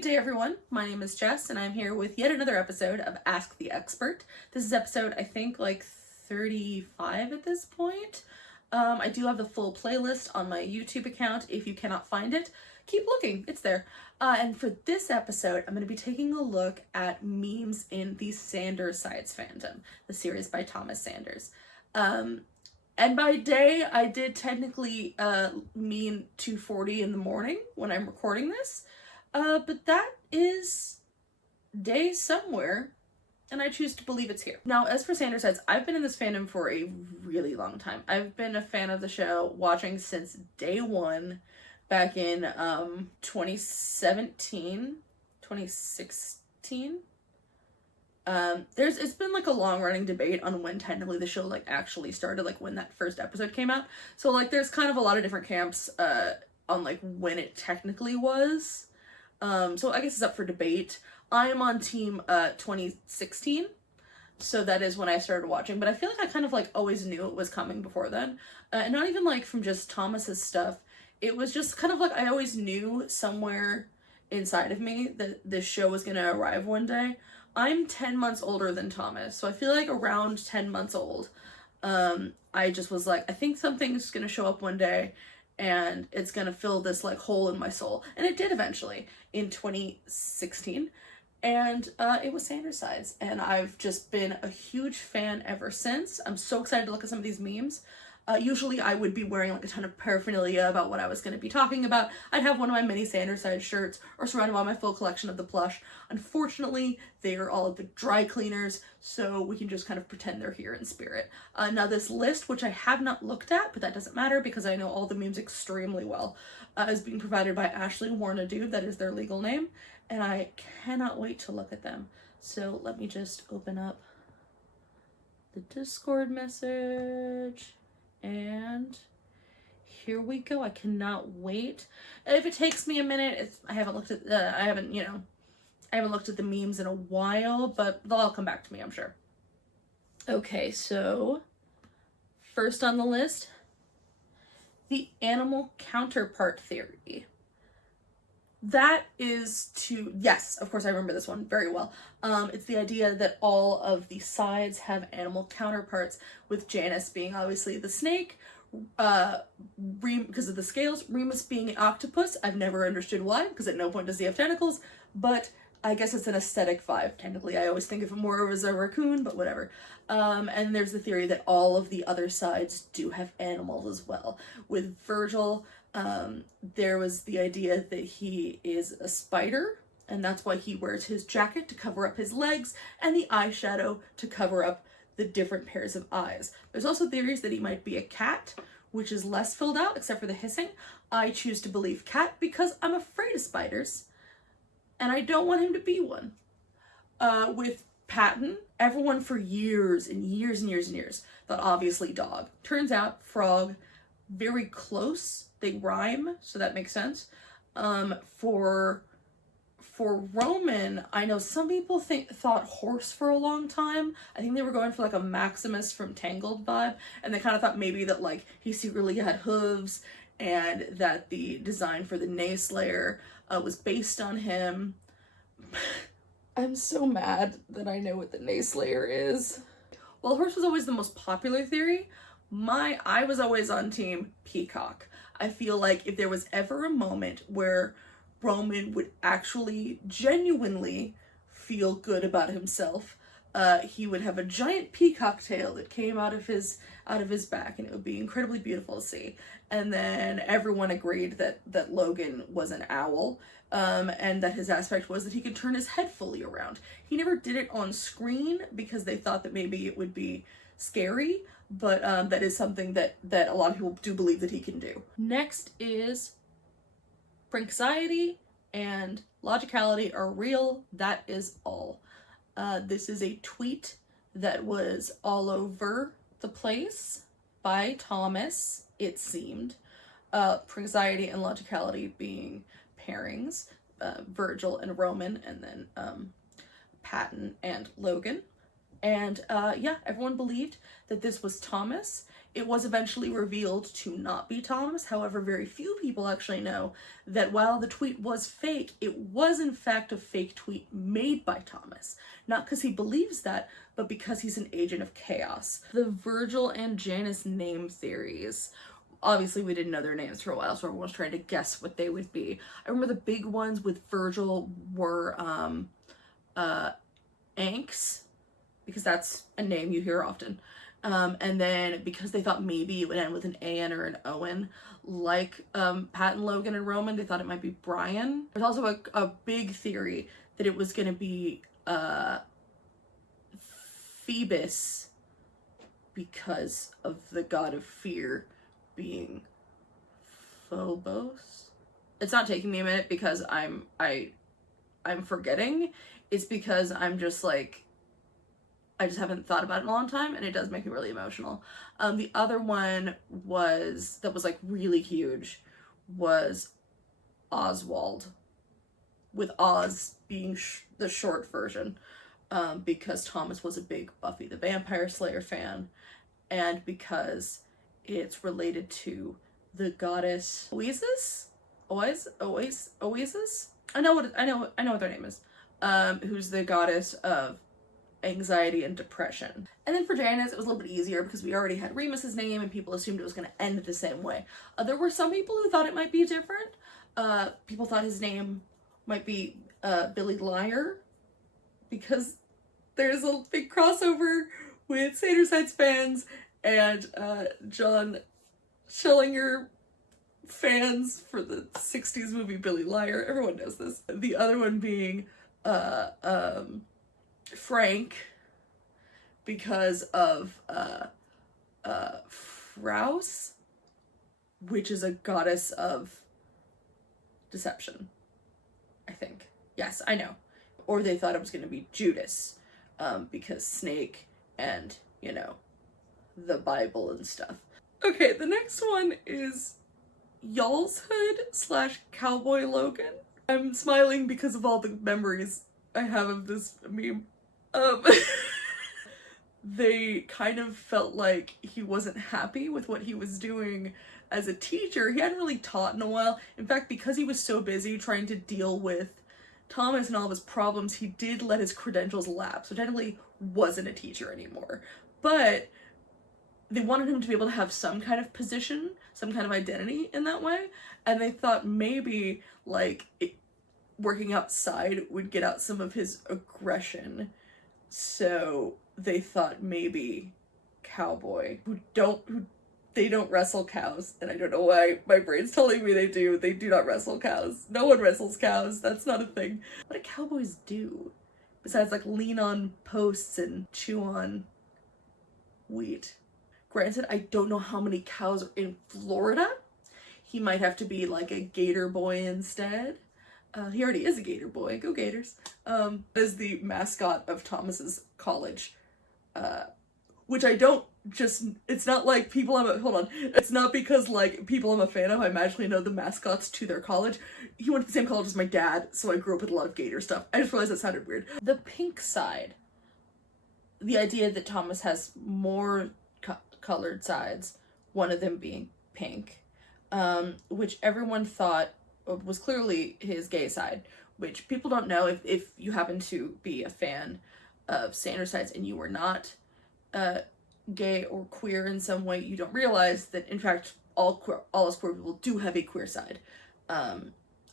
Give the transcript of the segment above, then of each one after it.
Good day, everyone. My name is Jess, and I'm here with yet another episode of Ask the Expert. This is episode, I think, like 35 at this point. I do have the full playlist on my YouTube account. If you cannot find it, keep looking. It's there. And for this episode, I'm going to be taking a look at memes in the Sanders Sides fandom, the series by Thomas Sanders. And by day, I did technically mean 2:40 in the morning when I'm recording this. But that is day somewhere, and I choose to believe it's here. Now, as for Sanders Sides, I've been in this fandom for a really long time. I've been a fan of the show, watching since day one, back in 2017, 2016. It's been like a long running debate on when technically the show like actually started, like when that first episode came out. So like there's kind of a lot of different camps on like when it technically was. So I guess it's up for debate. I am on team 2016, so that is when I started watching, but I feel like I kind of like always knew it was coming before then. And not even like from just Thomas's stuff. It was just kind of like I always knew somewhere inside of me that this show was gonna arrive one day. I'm 10 months older than Thomas, so I feel like around 10 months old, I just was like, I think something's gonna show up one day and it's gonna fill this like hole in my soul. And it did eventually in 2016. And it was Sanders Sides, and I've just been a huge fan ever since. I'm so excited to look at some of these memes. Usually I would be wearing like a ton of paraphernalia about what I was going to be talking about. I'd have one of my mini Sanders Sides shirts or surrounded by my full collection of the plush. Unfortunately, they are all at the dry cleaners, so we can just kind of pretend they're here in spirit. Now this list, which I have not looked at, but that doesn't matter because I know all the memes extremely well, is being provided by Ashley Warnadude. That is their legal name, and I cannot wait to look at them. So let me just open up the Discord message. And here we go. I cannot wait. If it takes me a minute, I haven't looked at the memes in a while, but they'll all come back to me, I'm sure. Okay, so first on the list, the animal counterpart theory. That is yes, of course I remember this one very well. It's the idea that all of the sides have animal counterparts, with Janice being obviously the snake, because of the scales, Remus being an octopus. I've never understood why, because at no point does he have tentacles, but I guess it's an aesthetic vibe. Technically, I always think of it more as a raccoon, but whatever. And there's the theory that all of the other sides do have animals as well. With Virgil, there was the idea that he is a spider, and that's why he wears his jacket to cover up his legs and the eyeshadow to cover up the different pairs of eyes. There's also theories that he might be a cat, which is less filled out except for the hissing. I choose to believe cat because I'm afraid of spiders and I don't want him to be one. With Patton, everyone for years and years and years and years thought obviously dog. Turns out frog, very close. They rhyme, so that makes sense. For Roman, I know some people thought horse for a long time. I think they were going for like a Maximus from Tangled vibe, and they kind of thought maybe that like he secretly had hooves and that the design for the Nayslayer was based on him. I'm so mad that I know what the Nayslayer is. Well, horse was always the most popular theory. I was always on team peacock. I feel like if there was ever a moment where Roman would actually genuinely feel good about himself, he would have a giant peacock tail that came out of his back, and it would be incredibly beautiful to see. And then everyone agreed that Logan was an owl, and that his aspect was that he could turn his head fully around. He never did it on screen because they thought that maybe it would be scary, but that is something that a lot of people do believe that he can do. Next is Prinxiety and logicality are real. That is all. This is a tweet that was all over the place by Thomas, it seemed. Prinxiety and logicality being pairings, Virgil and Roman, and then Patton and Logan. And yeah, everyone believed that this was Thomas. It was eventually revealed to not be Thomas. However, very few people actually know that while the tweet was fake, it was in fact a fake tweet made by Thomas. Not because he believes that, but because he's an agent of chaos. The Virgil and Janice name theories. Obviously, we didn't know their names for a while, so everyone was trying to guess what they would be. I remember the big ones with Virgil were Anks, because that's a name you hear often. And then because they thought maybe it would end with an A-N or an O-N, like Pat and Logan and Roman, they thought it might be Brian. There's also a big theory that it was going to be Phoebus, because of the god of fear being Phobos. It's not taking me a minute because I'm forgetting. It's because I'm just like, I just haven't thought about it in a long time, and it does make me really emotional. The other one that was like really huge was Oswald, with Oz being the short version, because Thomas was a big Buffy the Vampire Slayer fan, and because it's related to the goddess Oasis? Oasis? I know what their name is. Who's the goddess of anxiety and depression. And then for Janice, it was a little bit easier because we already had Remus's name and people assumed it was going to end the same way. There were some people who thought it might be different. People thought his name might be Billy Liar, because there's a big crossover with Satyr fans and John Schillinger fans for the 60s movie Billy Liar. Everyone knows this. The other one being Frank, because of Frous, which is a goddess of deception, I think. Yes, I know. Or they thought it was going to be Judas, because Snake and, you know, the Bible and stuff. Okay, the next one is Y'all's Hood / Cowboy Logan. I'm smiling because of all the memories I have of this meme. They kind of felt like he wasn't happy with what he was doing as a teacher. He hadn't really taught in a while. In fact, because he was so busy trying to deal with Thomas and all of his problems, he did let his credentials lapse, so technically wasn't a teacher anymore. But they wanted him to be able to have some kind of position, some kind of identity in that way, and they thought maybe, like, working outside would get out some of his aggression. So they thought maybe Cowboy, they don't wrestle cows, and I don't know why my brain's telling me they do. They do not wrestle cows. No one wrestles cows. That's not a thing. What do cowboys do? Besides, like, lean on posts and chew on wheat. Granted, I don't know how many cows are in Florida. He might have to be like a gator boy instead. He already is a gator boy. Go Gators. Is the mascot of Thomas's college. Which I don't just, it's not like people hold on. It's not because, like, people I'm a fan of, I magically know the mascots to their college. He went to the same college as my dad, so I grew up with a lot of gator stuff. I just realized that sounded weird. The pink side. The idea that Thomas has more colored sides, one of them being pink, which everyone thought was clearly his gay side, which people don't know. If you happen to be a fan of Sanders sides and you were not gay or queer in some way, you don't realize that in fact all us queer people do have a queer side. I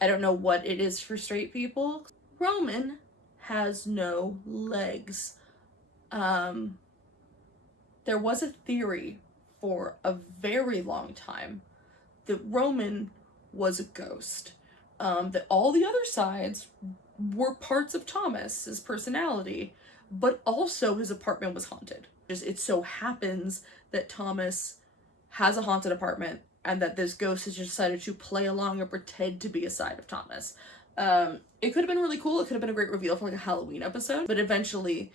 don't know what it is for straight people. Roman has no legs. There was a theory for a very long time that Roman was a ghost. That all the other sides were parts of Thomas's personality, but also his apartment was haunted. It so happens that Thomas has a haunted apartment and that this ghost has just decided to play along and pretend to be a side of Thomas. It could have been really cool. It could have been a great reveal for like a Halloween episode, but eventually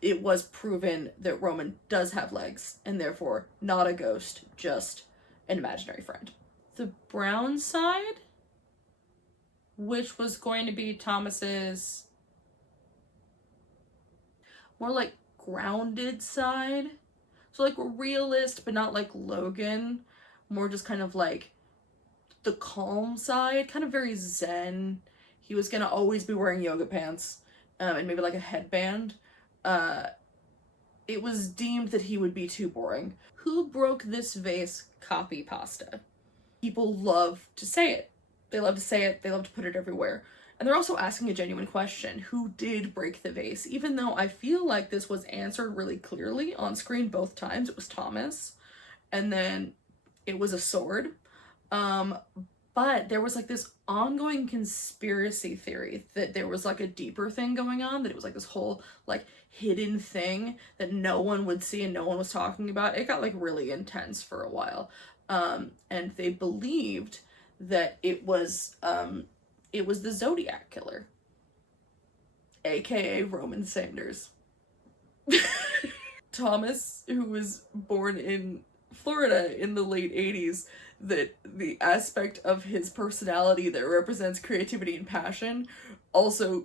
it was proven that Roman does have legs and therefore not a ghost, just an imaginary friend. The brown side, which was going to be Thomas's more like grounded side. So like realist, but not like Logan. More just kind of like the calm side, kind of very zen. He was gonna always be wearing yoga pants, and maybe like a headband. It was deemed that he would be too boring. Who broke this vase copy pasta? People love to say it. They love to say it, they love to put it everywhere. And they're also asking a genuine question. Who did break the vase? Even though I feel like this was answered really clearly on screen both times. It was Thomas. And then it was a sword. But there was like this ongoing conspiracy theory that there was like a deeper thing going on, that it was like this whole like hidden thing that no one would see and no one was talking about. It got like really intense for a while. And they believed that it was the Zodiac killer, aka Roman Sanders. Thomas, who was born in Florida in the late 80s, that the aspect of his personality that represents creativity and passion also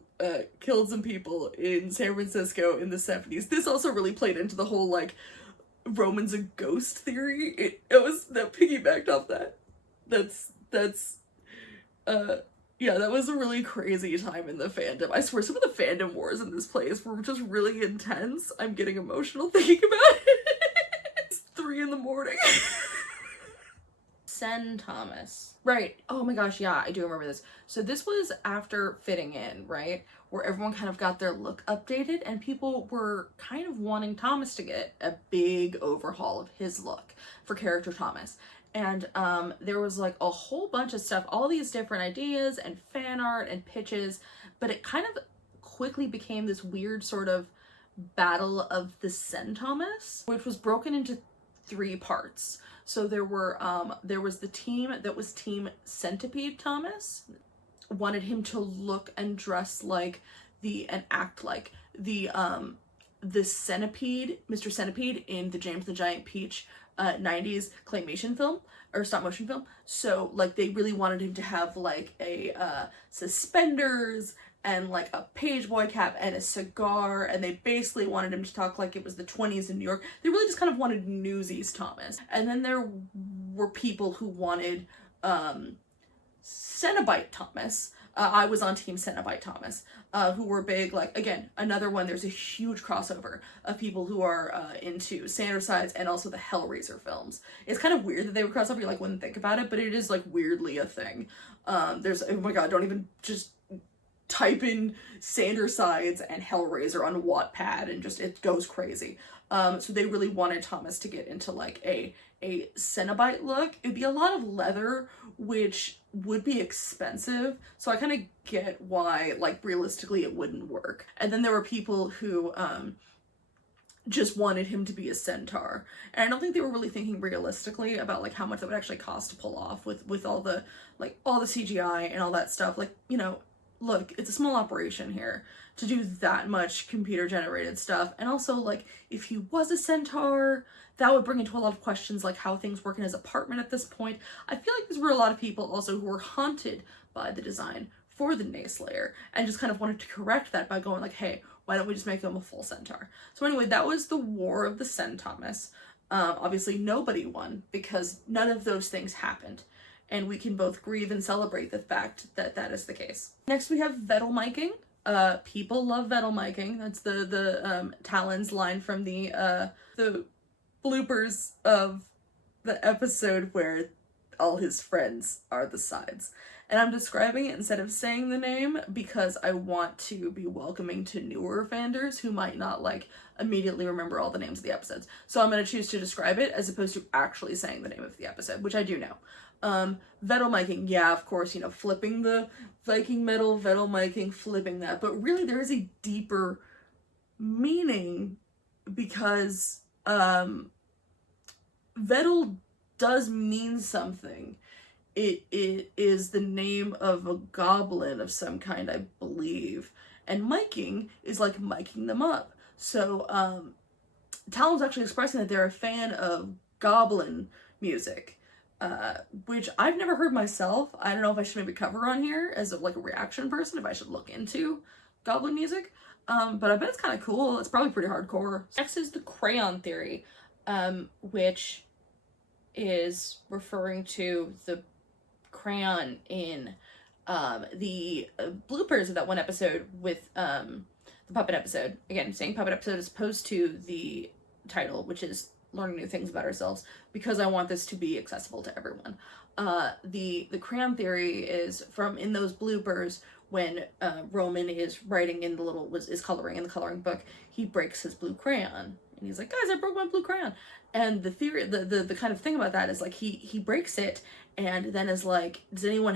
killed some people in San Francisco in the 70s. This also really played into the whole like Roman's a ghost theory. It was that piggybacked off that. Yeah, that was a really crazy time in the fandom. I swear some of the fandom wars in this place were just really intense. I'm getting emotional thinking about it. It's 3 in the morning. Sen Thomas. Right. Oh my gosh, yeah, I do remember this. So this was after Fitting In, right? Where everyone kind of got their look updated and people were kind of wanting Thomas to get a big overhaul of his look for character Thomas. And there was like a whole bunch of stuff, all these different ideas and fan art and pitches, but it kind of quickly became this weird sort of battle of the Sen Thomas, which was broken into 3 parts. So there was the team that was Team Centipede Thomas, wanted him to look and dress like and act like the centipede, Mr. Centipede in the James the Giant Peach 90s claymation film or stop motion film. So like they really wanted him to have like a suspenders and like a page boy cap and a cigar, and they basically wanted him to talk like it was the 20s in New York. They really just kind of wanted Newsies Thomas. And then there were people who wanted Cenobite Thomas. I was on Team Cenobite Thomas, who were big, like, again, another one, there's a huge crossover of people who are into Sandersides and also the Hellraiser films. It's kind of weird that they would cross over, you like wouldn't think about it, but it is like weirdly a thing. There's, oh my god, don't even just type in Sandersides and Hellraiser on Wattpad and just, it goes crazy. So they really wanted Thomas to get into like a Cenobite look. It'd be a lot of leather, which would be expensive. So I kind of get why, like, realistically it wouldn't work. And then there were people who just wanted him to be a centaur. And I don't think they were really thinking realistically about like how much that would actually cost to pull off with all the CGI and all that stuff. Like, you know, look, it's a small operation here to do that much computer generated stuff. And also, like, if he was a centaur, that would bring into a lot of questions like how things work in his apartment at this point. I feel like there were a lot of people also who were haunted by the design for the Nayslayer and just kind of wanted to correct that by going like, hey, why don't we just make him a full centaur? So anyway, that was the War of the Sen Thomas. Obviously nobody won because none of those things happened. And we can both grieve and celebrate the fact that that is the case. Next we have Vetal Miking. People love Vetal Miking. That's the Talon's line from the bloopers of the episode where all his friends are the sides. And I'm describing it instead of saying the name because I want to be welcoming to newer fanders who might not like immediately remember all the names of the episodes. So I'm going to choose to describe it as opposed to actually saying the name of the episode, which I do know. Vetal Miking, yeah, of course, you know, flipping the Viking metal, Vetal Miking, flipping that. But really there is a deeper meaning because Vetal does mean something. It is the name of a goblin of some kind, I believe. And miking is like miking them up. So Talon's actually expressing that they're a fan of goblin music, which I've never heard myself. I don't know if I should maybe cover on here as like a reaction person, if I should look into goblin music. But I bet it's kind of cool. It's probably pretty hardcore. Next is the Crayon theory, which is referring to the crayon in the bloopers of that one episode with the puppet episode. Again, saying puppet episode as opposed to the title, which is learning new things about ourselves, because I want this to be accessible to everyone. The crayon theory is from in those bloopers when Roman is writing in the is coloring in the coloring book, he breaks his blue crayon. And he's like, guys, I broke my blue crayon. And the theory, the kind of thing about that is like he breaks it and then is like, does anyone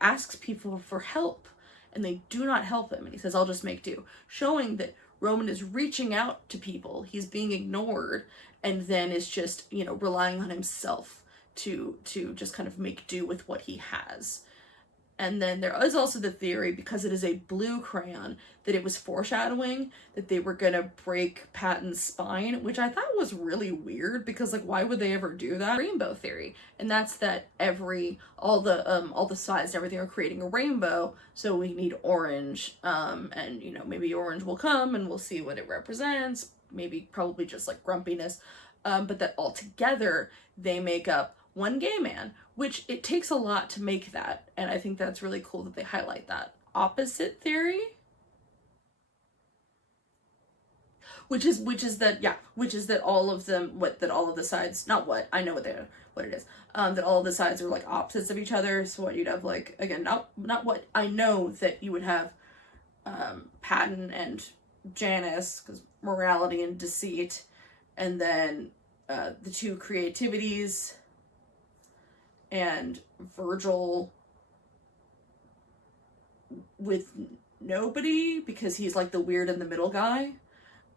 asks people for help, and they do not help him. And he says, I'll just make do. Showing that Roman is reaching out to people. He's being ignored, and then is just, relying on himself to just kind of make do with what he has. And then there is also the theory, because it is a blue crayon, that it was foreshadowing that they were gonna break Patton's spine, which I thought was really weird, because like, why would they ever do that? Rainbow theory, and that's that all the sides and everything are creating a rainbow, so we need orange, and maybe orange will come and we'll see what it represents, maybe probably just like grumpiness, but that all together they make up one gay man, which it takes a lot to make that, and I think that's really cool that they highlight that. Opposite theory, which is that all of them, all of the sides, not what, I know what it is, that all of the sides are like opposites of each other. So what you'd have, like, again, not what I know, that you would have Patton and Janice, because morality and deceit, and then the two creativities, and Virgil with nobody, because he's like the weird in the middle guy,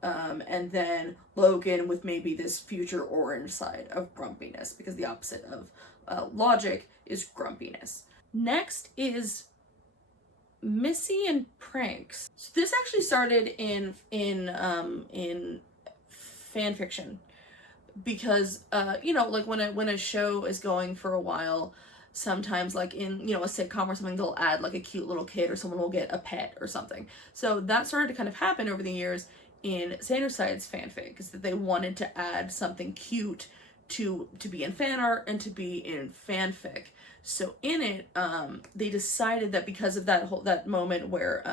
and then Logan with maybe this future orange side of grumpiness, because the opposite of logic is grumpiness. Next is Missy and Pranks. So this actually started in fan fiction, because like when a show is going for a while, sometimes like in a sitcom or something, they'll add like a cute little kid, or someone will get a pet or something. So that started to kind of happen over the years in Sanderside's fanfic, is that they wanted to add something cute to be in fan art and to be in fanfic. So in it, they decided that because of that moment where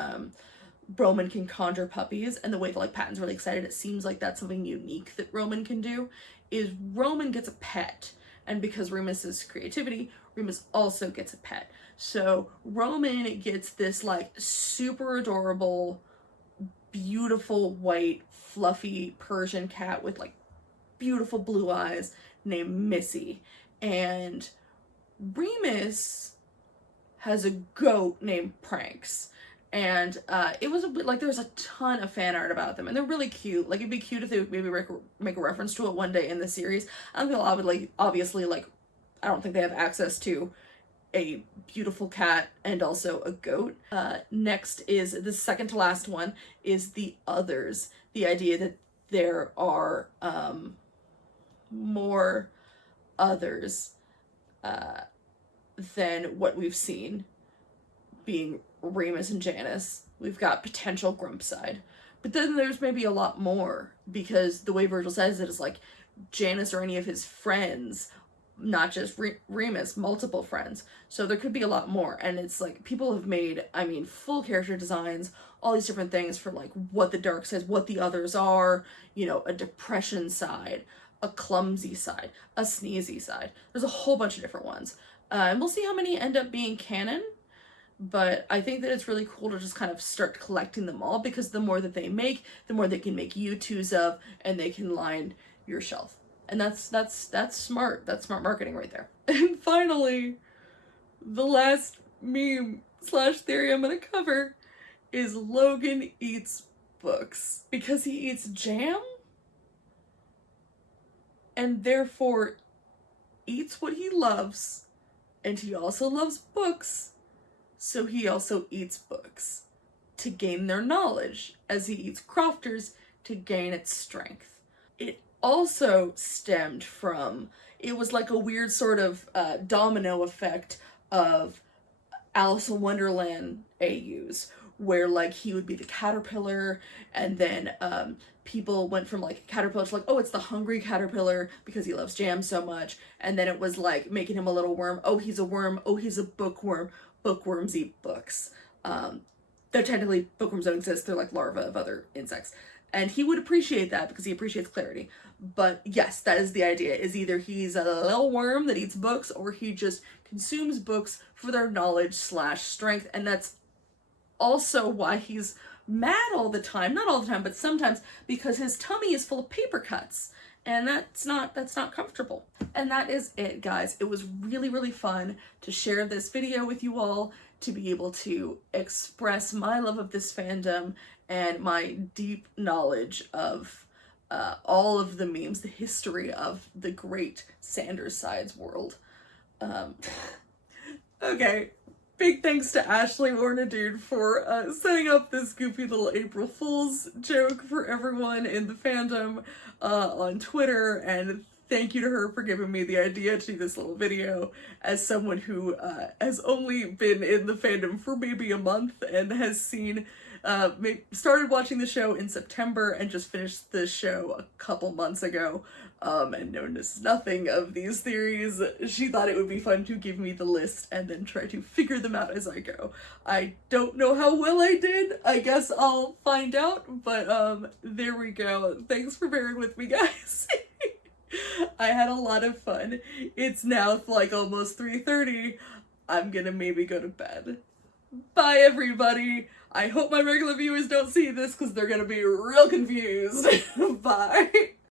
Roman can conjure puppies, and the way that like Patton's really excited, it seems like that's something unique that Roman can do, is Roman gets a pet. And because Remus is creativity, Remus also gets a pet. So Roman gets this like super adorable, beautiful white fluffy Persian cat with like beautiful blue eyes named Missy. And Remus has a goat named Pranks. And it was a bit like, there's a ton of fan art about them, and they're really cute. Like, it'd be cute if they would maybe make a reference to it one day in the series. I don't think I would like, obviously, like, I don't think they have access to a beautiful cat and also a goat. Next is, the second to last one, is the others. The idea that there are more others than what we've seen being Remus and Janice. We've got potential grump side, but then there's maybe a lot more, because the way Virgil says it is like Janice or any of his friends, not just Remus, multiple friends. So there could be a lot more, and it's like people have made, I mean, full character designs, all these different things for like what the dark says, what the others are, a depression side, a clumsy side, a sneezy side. There's a whole bunch of different ones, and we'll see how many end up being canon. But I think that it's really cool to just kind of start collecting them all, because the more that they make, the more they can make U2s of, and they can line your shelf. And that's smart. That's smart marketing right there. And finally, the last meme / theory I'm gonna cover is Logan eats books, because he eats jam and therefore eats what he loves, and he also loves books. So he also eats books to gain their knowledge, as he eats crofters to gain its strength. It also stemmed from, it was like a weird sort of domino effect of Alice in Wonderland AUs, where like he would be the caterpillar, and then people went from like caterpillar to like, oh, it's the hungry caterpillar because he loves jam so much, and then it was like making him a little worm. Oh, he's a worm. Oh, he's a bookworm. Bookworms eat books. Though technically bookworms don't exist, they're like larvae of other insects. And he would appreciate that because he appreciates clarity. But yes, that is the idea, is either he's a little worm that eats books, or he just consumes books for their knowledge / strength. And that's also why he's mad all the time. Not all the time, but sometimes, because his tummy is full of paper cuts. And that's not comfortable. And that is it, guys. It was really, really fun to share this video with you all, to be able to express my love of this fandom and my deep knowledge of all of the memes, the history of the great Sanders Sides world. Okay, big thanks to Ashley Warnadude for setting up this goofy little April Fool's joke for everyone in the fandom on Twitter, and thank you to her for giving me the idea to do this little video as someone who has only been in the fandom for maybe a month and has seen, started watching the show in September and just finished the show a couple months ago, and knows nothing of these theories. She thought it would be fun to give me the list and then try to figure them out as I go. I don't know how well I did. I guess I'll find out, but there we go. Thanks for bearing with me, guys. I had a lot of fun. It's now like almost 3:30. I'm gonna maybe go to bed. Bye, everybody. I hope my regular viewers don't see this because they're gonna be real confused. Bye.